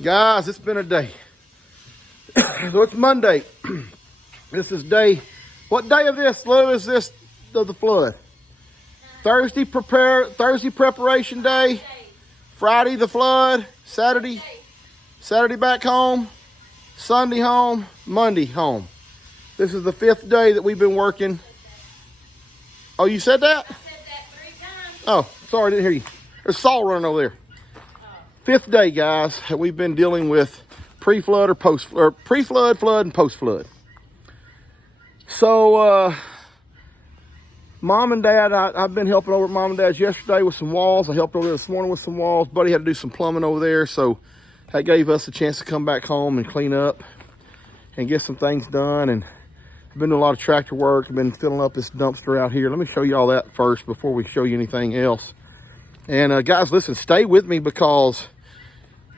Guys, it's been a day. So it's Monday. This is what day of this, Lou, is this of the flood? Thursday preparation day. Friday the flood. Saturday back home. Sunday home. Monday home. This is the 5th day that we've been working. Oh, you said that? I said that 3 times. Oh, sorry, I didn't hear you. There's Saul running over there. 5th day, guys, that we've been dealing with pre-flood or post-flood, or pre-flood, flood, and post-flood. So, Mom and Dad, I've been helping over at Mom and Dad's yesterday with some walls. I helped over there this morning with some walls. Buddy had to do some plumbing over there, so that gave us a chance to come back home and clean up and get some things done. And I've been doing a lot of tractor work. I've been filling up this dumpster out here. Let me show you all that first before we show you anything else. And guys, listen, stay with me because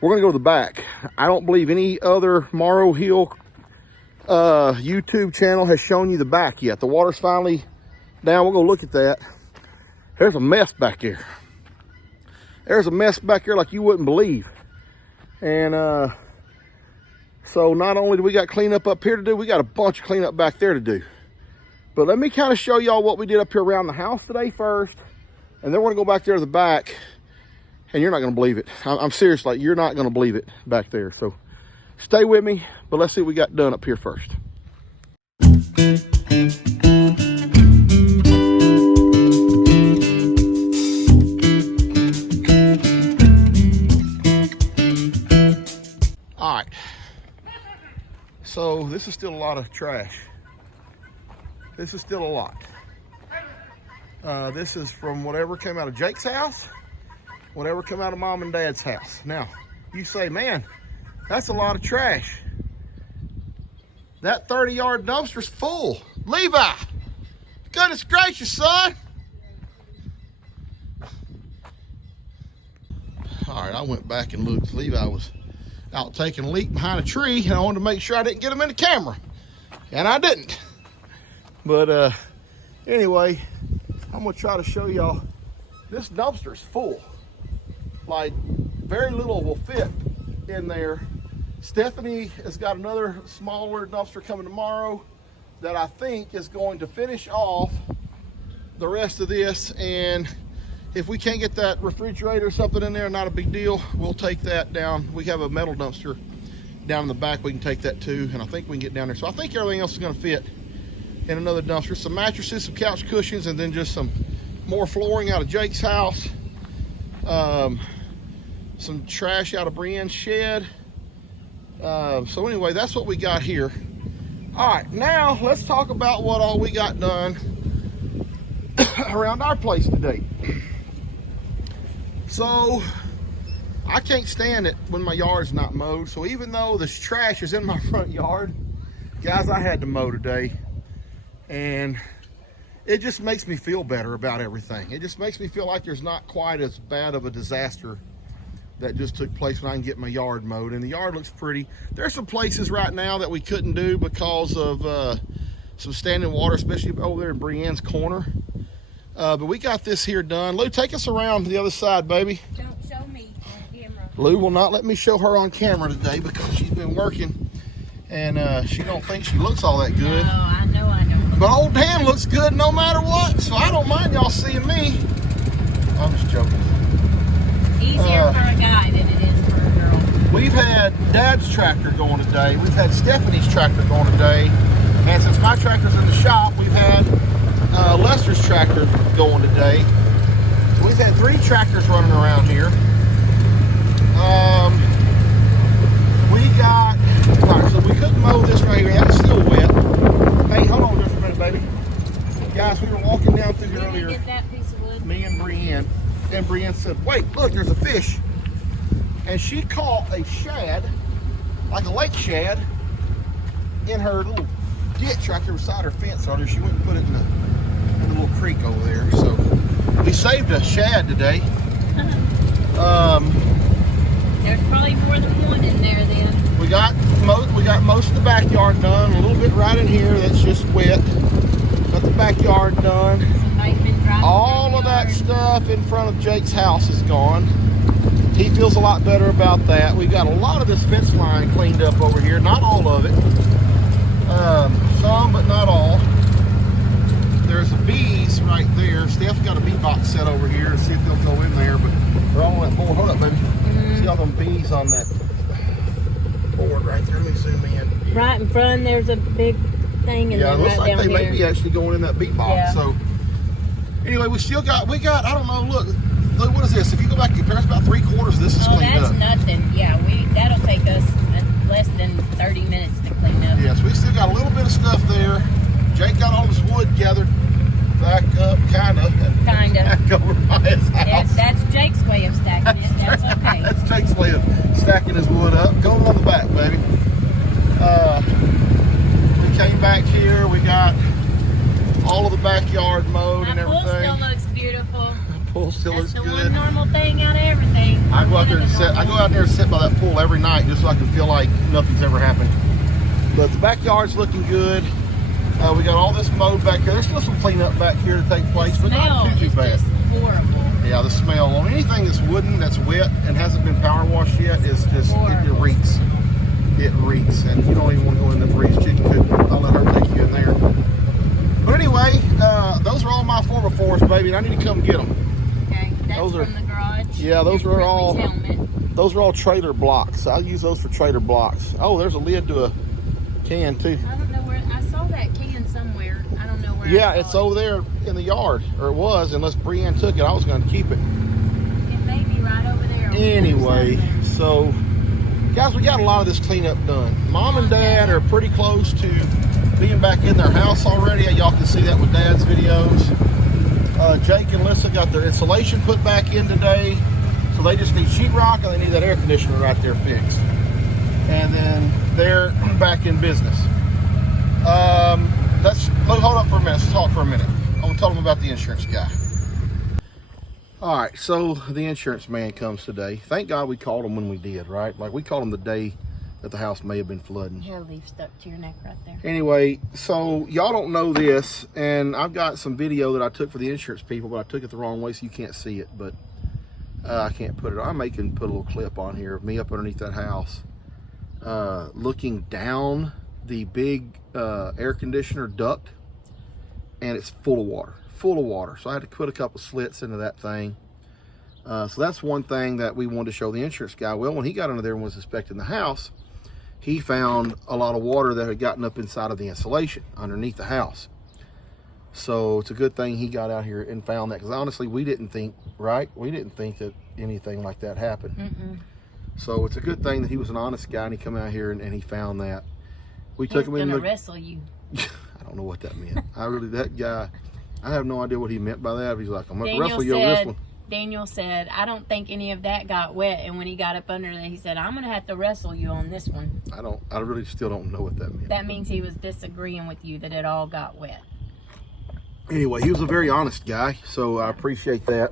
we're going to go to the back. I don't believe any other Morrow Hill YouTube channel has shown you the back yet. The water's finally down. We'll go look at that. There's a mess back there. There's a mess back there like you wouldn't believe. And so not only do we got cleanup up here to do, we got a bunch of cleanup back there to do. But let me kind of show y'all what we did up here around the house today first. And then we're going to go back there to the back. And you're not going to believe it. I'm serious, like you're not going to believe it back there. So stay with me, but let's see what we got done up here first. All right. So this is still a lot of trash. This is still a lot. This is from whatever came out of Jake's house. Whatever come out of Mom and Dad's house. Now, you say, man, that's a lot of trash. That 30-yard dumpster's full. Levi, goodness gracious, son. All right, I went back and looked. Levi was out taking a leak behind a tree, and I wanted to make sure I didn't get him in the camera. And I didn't. But anyway, I'm gonna try to show y'all. This dumpster's full. Like, very little will fit in there. Stephanie has got another smaller dumpster coming tomorrow that I think is going to finish off the rest of this. And if we can't get that refrigerator or something in there, not a big deal, we'll take that down. We have a metal dumpster down in the back. We can take that too, and I think we can get down there. So I think everything else is going to fit in another dumpster. Some mattresses, some couch cushions, and then just some more flooring out of Jake's house. Some trash out of Brienne's shed. So anyway, that's what we got here. All right, now let's talk about what all we got done around our place today. So I can't stand it when my yard's not mowed. So even though this trash is in my front yard, guys, I had to mow today. And it just makes me feel better about everything. It just makes me feel like there's not quite as bad of a disaster that just took place when I can get my yard mowed. And the yard looks pretty. There's some places right now that we couldn't do because of some standing water, especially over there in Brienne's corner. But we got this here done. Lou, take us around to the other side, baby. Don't show me on camera. Lou will not let me show her on camera today because she's been working and she don't think she looks all that good. No, I know. But old Dan looks good no matter what, so I don't mind y'all seeing me. I'm just joking. Easier for a guy than it is for a girl. We've had Dad's tractor going today. We've had Stephanie's tractor going today. And since my tractor's in the shop, we've had Lester's tractor going today. So we've had 3 tractors running around here. All right, so we couldn't mow this right here. That's still wet. Hey, hold on just a minute, baby. Guys, we were walking down through here earlier. Get that piece of wood. Me and Brienne. And Brienne said, wait, look, there's a fish. And she caught a shad, like a lake shad, in her little ditch right there beside her fence earlier. She went and put it in the little creek over there. So we saved a shad today. There's probably more than one in there then. We got most of the backyard done. A little bit right in here that's just wet. Got the backyard done. Somebody's been driving. All of that stuff in front of Jake's house is gone. He feels a lot better about that. We got a lot of this fence line cleaned up over here. Not all of it. Some, but not all. There's the bees right there. Steph's got a bee box set over here to see if they'll go in there, but they're all on that board. Hold up, baby. See all them bees on that board right there. Let me zoom in. Right in front, there's a big thing, and yeah, it then looks right like down they may here. be actually going in that bee box. Yeah. So anyway, we got, I don't know, look, what is this? If you go back to your parents, about 3/4 of this is Oh, cleaned that's up. nothing. Yeah, that'll take us less than 30 minutes to clean up. Yes, we still got a little bit of stuff there. Jake got all this wood gathered back up, kinda. Back over by his house. That's Jake's way of stacking it. That's okay. That's Jake's way of stacking his wood up. Going on the back, baby. We came back here. We got all of the backyard mowed and My pool everything. still looks beautiful. Pool still That's looks the good. one normal thing out of everything. I go out there and sit. I go out there and sit by that pool every night just so I can feel like nothing's ever happened. But the backyard's looking good. We got all this mowed back here. There's still some cleanup back here to take place, but not too bad. Just horrible. Yeah, the smell on anything that's wooden, that's wet, and hasn't been power washed yet is just it reeks. It reeks, and you don't even want to go in the breeze chicken coop. I'll let her take you in there. But anyway, those are all my 4x4s, baby, and I need to come get them. Okay, that's Those are- from the garage. Yeah, those Here's are all. Ridley's helmet. Those are all trailer blocks. I'll use those for trailer blocks. Oh, there's a lid to a can too. I don't know where I saw that can somewhere. I don't know where. Yeah, I saw it's it. over there in the yard, or it was, unless Brienne took it. I was going to keep it. It may be right over there. Anyway, so guys, we got a lot of this cleanup done. Mom and Dad are pretty close to being back in their house already. Y'all can see that with Dad's videos. Jake and Lissa got their insulation put back in today, so they just need sheetrock and they need that air conditioner right there fixed. And then they're back in business. Hold up for a minute. Let's talk for a minute. I'm gonna tell them about the insurance guy. All right, so the insurance man comes today. Thank God we called him when we did, right? Like we called him the day that the house may have been flooding. Hair leaf stuck to your neck right there. Anyway, so y'all don't know this, and I've got some video that I took for the insurance people, but I took it the wrong way, so you can't see it. But I can't put it. I may can put a little clip on here of me up underneath that house, looking down the big air conditioner duct, and it's full of water. So I had to put a couple slits into that thing. So that's one thing that we wanted to show the insurance guy. Well, when he got under there and was inspecting the house, he found a lot of water that had gotten up inside of the insulation underneath the house. So it's a good thing he got out here and found that, because honestly, we didn't think that anything like that happened. So it's a good thing that he was an honest guy and he come out here and he found that. We took him in He's the... gonna wrestle you. I don't know what that meant. That guy, I have no idea what he meant by that. He's like, I'm gonna wrestle you over this one. Daniel said, I don't think any of that got wet. And when he got up under there, he said, I'm going to have to wrestle you on this one. I really still don't know what that meant. That means he was disagreeing with you that it all got wet. Anyway, he was a very honest guy, so I appreciate that.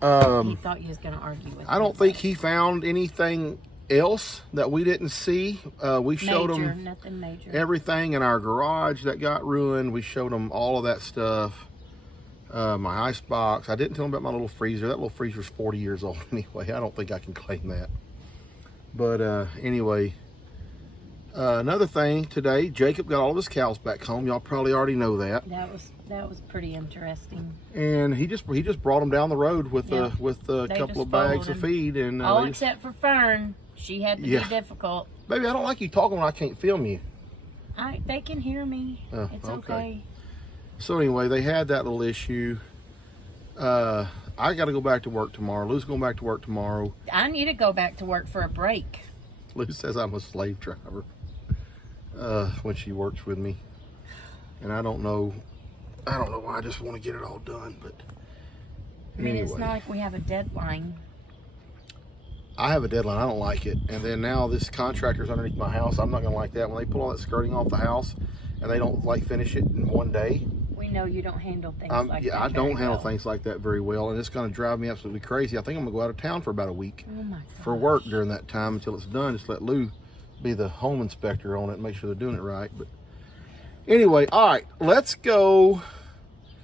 He thought you was going to argue with him. I don't think he found anything else that we didn't see. We showed him nothing major. everything in our garage that got ruined. We showed him all of that stuff. My ice box. I didn't tell him about my little freezer. That little freezer's 40 years old anyway. I don't think I can claim that. But anyway, another thing today, Jacob got all of his cows back home. Y'all probably already know that. That was pretty interesting. And he just brought them down the road with a couple of bags of feed, and all except for Fern. She had to be difficult. Baby, I don't like you talking when I can't film you. They can hear me. Oh, it's okay. So anyway, they had that little issue. I got to go back to work tomorrow. Lou's going back to work tomorrow. I need to go back to work for a break. Lou says I'm a slave driver when she works with me, and I don't know why. I just want to get it all done, but I mean, anyway. It's not like we have a deadline. I have a deadline. I don't like it. And then now this contractor's underneath my house. I'm not going to like that. When they pull all that skirting off the house and they don't finish it in one day. We know you don't handle things like that. Yeah, I don't handle things like that very well. And it's going to drive me absolutely crazy. I think I'm going to go out of town for about a week for work during that time until it's done. Just let Lou be the home inspector on it and make sure they're doing it right. But anyway, all right, let's go.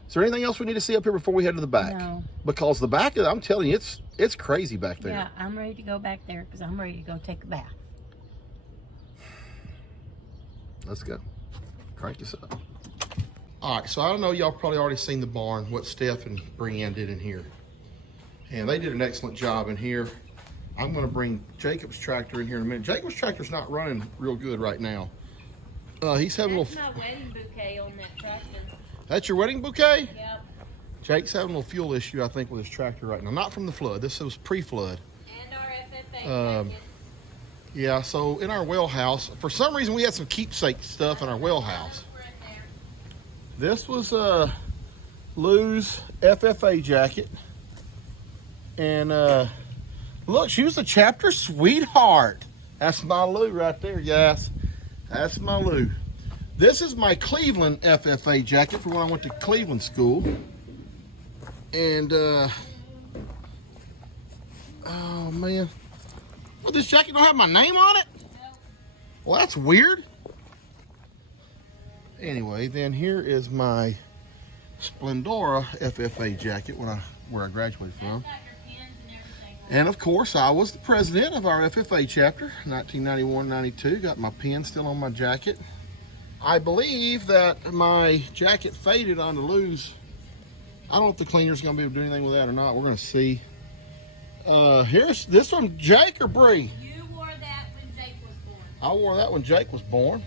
Is there anything else we need to see up here before we head to the back? No. Because the back, I'm telling you, It's crazy back there. Yeah, I'm ready to go back there because I'm ready to go take a bath. Let's go. Crank this up. All right, so I don't know, y'all probably already seen the barn, what Steph and Brianne did in here. And they did an excellent job in here. I'm gonna bring Jacob's tractor in here in a minute. Jacob's tractor's not running real good right now. He's having That's a little... my wedding bouquet on that tractor. That's your wedding bouquet? Yep. Jake's having a little fuel issue, I think, with his tractor right now. Not from the flood, this was pre-flood. And our FFA packet. Yeah, so in our well house, for some reason we had some keepsake stuff in our well house. This was Lou's FFA jacket. And look, she was a chapter sweetheart. That's my Lou right there, guys. That's my Lou. This is my Cleveland FFA jacket for when I went to Cleveland school. And, oh man. Well, this jacket don't have my name on it? Well, that's weird. Anyway, then here is my Splendora FFA jacket where I graduated from. And of course, I was the president of our FFA chapter, 1991-92. Got my pin still on my jacket. I believe that my jacket faded onto Lou's. I don't know if the cleaner's gonna be able to do anything with that or not. We're gonna see. Here's this from Jake or Bree? You wore that when Jake was born. I wore that when Jake was born.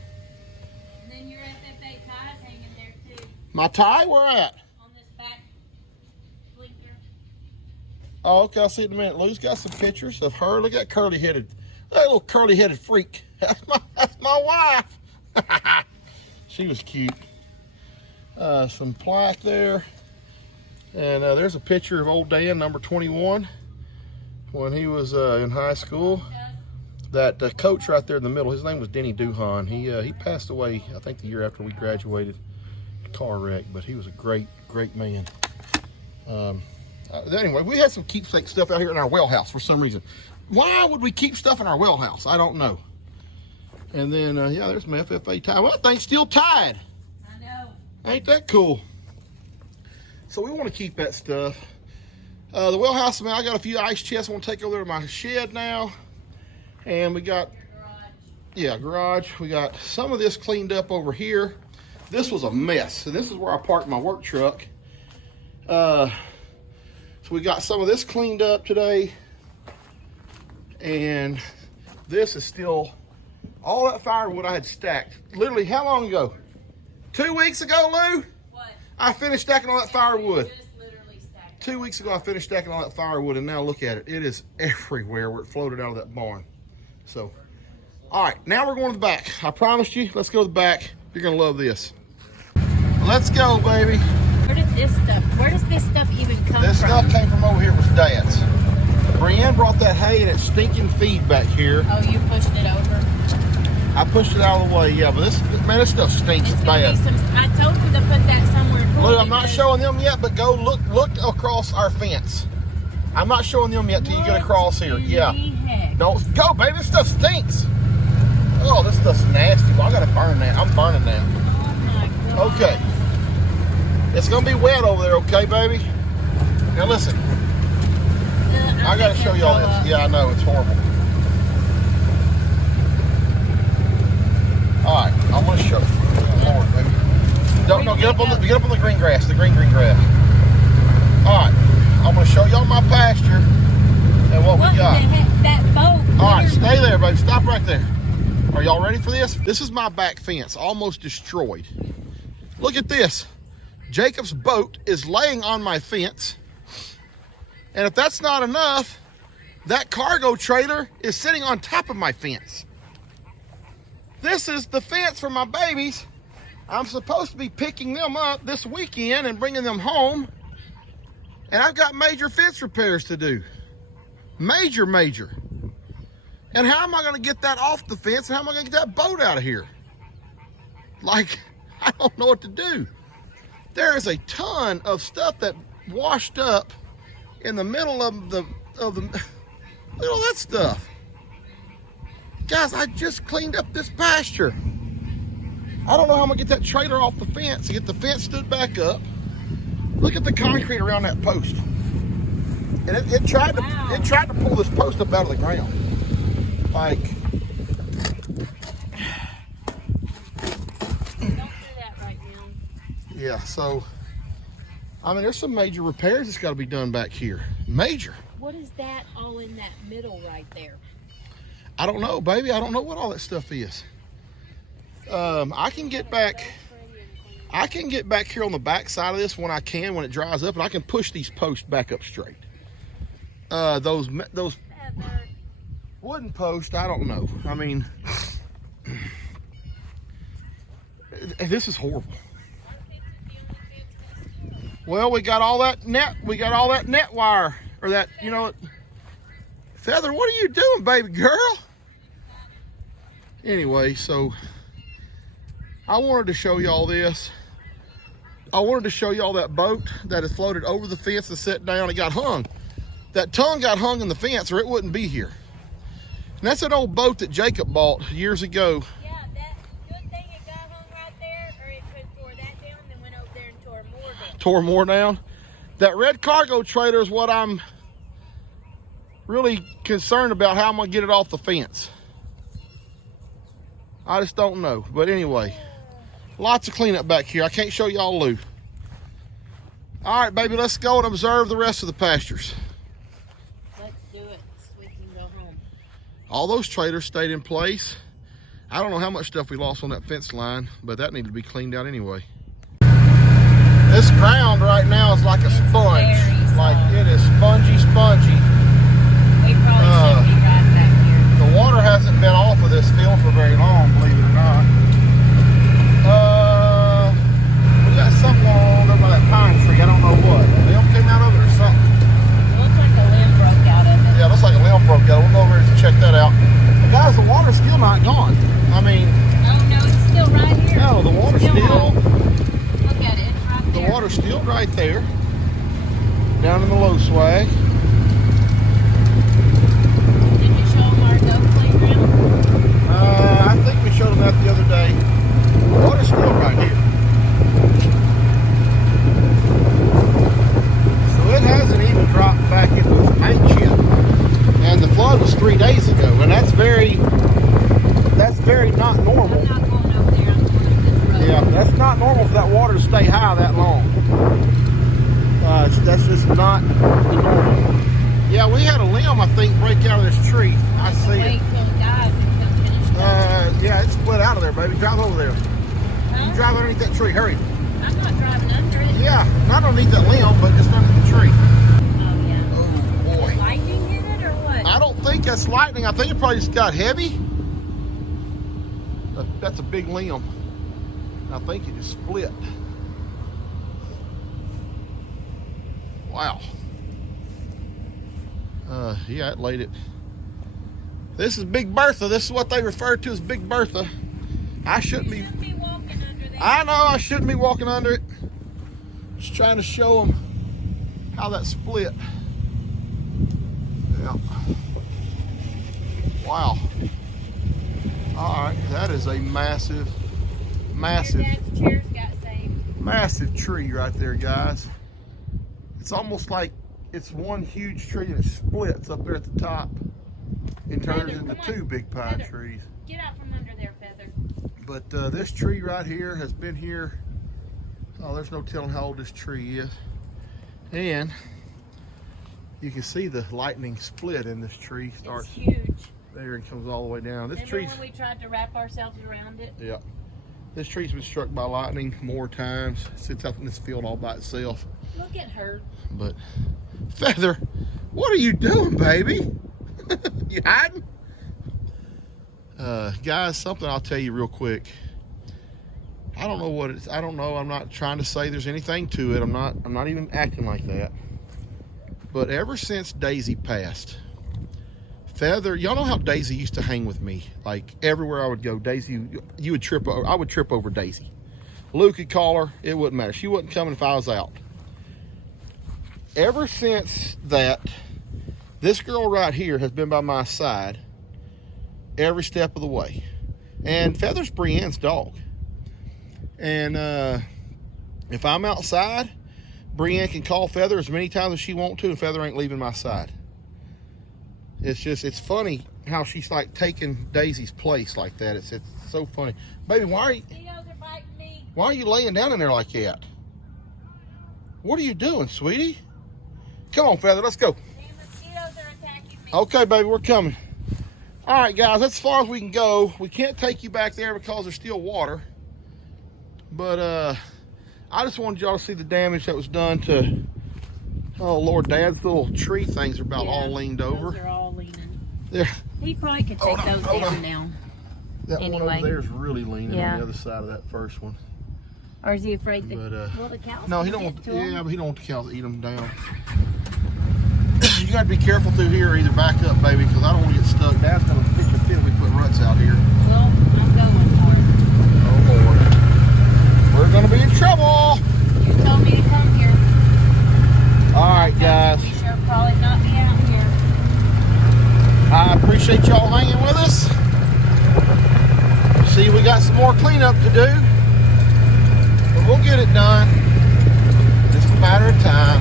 And then your FFA tie's hanging there too. My tie, where at? On this back blinker. Oh, okay, I'll see it in a minute. Lou's got some pictures of her. Look at that curly-headed, that little curly-headed freak. That's my wife. She was cute. Some plaque there. And there's a picture of old Dan, number 21, when he was in high school. That coach right there in the middle, his name was Denny Duhan. He passed away, I think, the year after we graduated. Car wreck, but he was a great man. Anyway, we had some keepsake stuff out here in our well house for some reason. Why would we keep stuff in our well house? I don't know. And then, yeah, there's my FFA tie. Well, that thing's still tied. I know. Ain't that cool? So we want to keep that stuff. The well house, man, I got a few ice chests I want to take over there to my shed now. And we got, garage. We got some of this cleaned up over here. This was a mess. And this is where I parked my work truck. So we got some of this cleaned up today. And this is still, all that firewood I had stacked. Literally, how long ago? 2 weeks ago, Lou? What? I finished stacking all that firewood. Just literally stacked. 2 weeks ago, I finished stacking all that firewood, and now look at it. It is everywhere where it floated out of that barn. So, all right, now we're going to the back. I promised you, let's go to the back. You're going to love this. Let's go, baby. Where does this stuff even come from? This stuff came from over here with Dad's. Brianne brought that hay and it's stinking feed back here. Oh, you pushed it over? I pushed it out of the way, yeah, but this stuff stinks. It's bad. I told you to put that somewhere cool. Look, I'm not showing them yet, but go look across our fence. I'm not showing them yet till you get across here. Yeah. Don't go, baby. This stuff stinks. Oh, this stuff's nasty. Well, I gotta burn that. I'm burning that. Oh my God. Okay. It's gonna be wet over there, okay, baby? Now listen. I gotta show you all this. Yeah, I know, it's horrible. Alright, I'm gonna show you. Lord, baby. Don't get up on the green grass, the green grass. Alright, I'm gonna show y'all my pasture and what we got. That boat. Alright, stay there, baby. Stop right there. Are y'all ready for this? This is my back fence, almost destroyed. Look at this. Jacob's boat is laying on my fence. And if that's not enough, that cargo trailer is sitting on top of my fence. This is the fence for my babies. I'm supposed to be picking them up this weekend and bringing them home. And I've got major fence repairs to do. Major. And how am I going to get that off the fence? And how am I going to get that boat out of here? Like, I don't know what to do. There is a ton of stuff that washed up in the middle of the look at all that stuff. Guys, I just cleaned up this pasture. I don't know how I'm gonna get that trailer off the fence to get the fence stood back up. Look at the concrete around that post. And it tried to pull this post up out of the ground. Like, Don't do that right now. yeah, so I mean there's some major repairs that's gotta be done back here. Major. What is that all in that middle right there? I don't know, baby. I don't know what all that stuff is. I can get back here on the back side of this when I can, when it dries up, and I can push these posts back up straight. Those wooden posts, I don't know. I mean, this is horrible. Well, we got all that net wire, or that, you know, Feather, what are you doing, baby girl? Anyway, so I wanted to show y'all this. I wanted to show y'all that boat that has floated over the fence and set down. It got hung. That tongue got hung in the fence or it wouldn't be here. And that's an old boat that Jacob bought years ago. Yeah, that good thing it got hung right there, or it could tore that down and then went over there and tore more down. Tore more down. That red cargo trailer is what I'm really concerned about, how I'm gonna get it off the fence. I just don't know. But anyway, lots of cleanup back here. I can't show y'all Lou. All right, baby, let's go and observe the rest of the pastures. Let's do it so we can go home. All those trailers stayed in place. I don't know how much stuff we lost on that fence line, but that needed to be cleaned out anyway. This ground right now is like a sponge. Like it is spongy. We probably should be right back here. The water hasn't been off of this field for very long, believe it or not. We got something all over by that pine tree. I don't know what. They came out of it or something. It looks like a limb broke out of it. Yeah, it looks like a limb broke out. We'll go over here and check that out. But guys, the water's still not gone. I mean... Oh, no, it's still right here. No, the water's still... Look at it, it's right there. The water's still right there. Down in the low swag. Did you show them our duck playground? I think we showed them that the other day. The water's still right here. So it hasn't even dropped back into its banks yet. And the flood was 3 days ago, and that's very not normal. I'm not going over there, I'm going up this road. Yeah, that's not normal for that water to stay high that long. That's just not the normal. Yeah, we had a limb, I think, break out of this tree. I see Wait it. till it dies and finish up. Yeah, it's split out of there, baby. Drive over there. Huh? You drive underneath that tree. Hurry. I'm not driving under it. Yeah, not underneath that limb, but just underneath the tree. Oh, yeah. Oh, boy. Lightning in it or what? I don't think that's lightning. I think it probably just got heavy. That's a big limb. I think it just split. Wow. Yeah, it laid it. This is Big Bertha. This is what they refer to as Big Bertha. I shouldn't be walking under that. I know I shouldn't be walking under it. Just trying to show them how that split. Yeah. Wow. All right, that is a massive Dad's chairs got saved. massive tree right there, guys. It's almost like it's one huge tree and it splits up there at the top and turns Feather, into come on. two big pine Feather. trees. Get out from under there, Feather. But this tree right here has been here. Oh, there's no telling how old this tree is. And you can see the lightning split in this tree. Starts It's huge. there and comes all the way down. This Remember tree's, when we tried to wrap ourselves around it? yeah. This tree's been struck by lightning more times. Sits up in this field all by itself. Look at her. But Feather, what are you doing, baby? You hiding? Guys, something I'll tell you real quick. I don't know what it's. I don't know. I'm not trying to say there's anything to it. I'm not even acting like that. But ever since Daisy passed, Feather, y'all know how Daisy used to hang with me. Like everywhere I would go, Daisy, you would trip over. I would trip over Daisy. Lou could call her. It wouldn't matter. She wasn't coming if I was out. Ever since that, this girl right here has been by my side every step of the way. And Feather's Brienne's dog. And if I'm outside, Brienne can call Feather as many times as she wants to, and Feather ain't leaving my side. It's funny how she's like taking Daisy's place like that. It's so funny. Baby, why are you laying down in there like that? What are you doing, sweetie? Come on, Feather, let's go. Okay, baby, we're coming. All right, guys, that's as far as we can go. We can't take you back there because there's still water. But I just wanted y'all to see the damage that was done to, oh, Lord, Dad's little tree things are about all leaned over. Those are all leaning. Yeah. He probably could take those down now. That one Anyway. over there is really leaning on the other side of that first one. Or is he afraid that the cows No, he can don't want. get to him? Yeah, but he don't want the cows to eat them down. You got to be careful through here. Either back up, baby, because I don't want to get stuck. Dad's gonna pitch a fit. We put ruts out here. Well, I'm going for it. Oh Lord, we're gonna be in trouble. You told me to come here. All right, guys. We sure probably not be out here. I appreciate y'all hanging with us. See, we got some more cleanup to do, but we'll get it done. Just a matter of time.